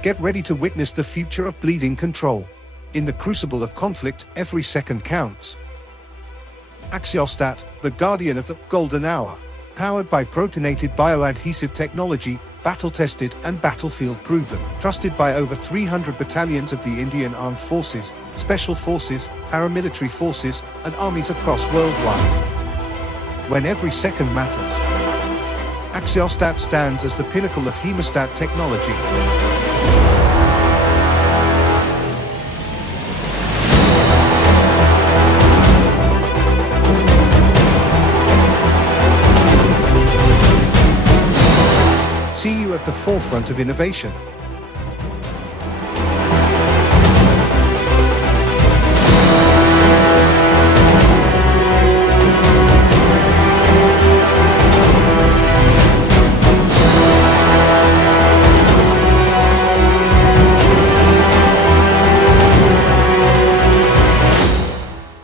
Get ready to witness the future of bleeding control. In the crucible of conflict, every second counts. Axiostat, the guardian of the golden hour. Powered by Protonated Bioadhesive Technology, battle-tested and battlefield-proven. Trusted by over 300 battalions of the Indian Armed Forces, Special Forces, paramilitary forces, and armies across worldwide. When every second matters, Axiostat stands as the pinnacle of haemostat technology. See you at the forefront of innovation.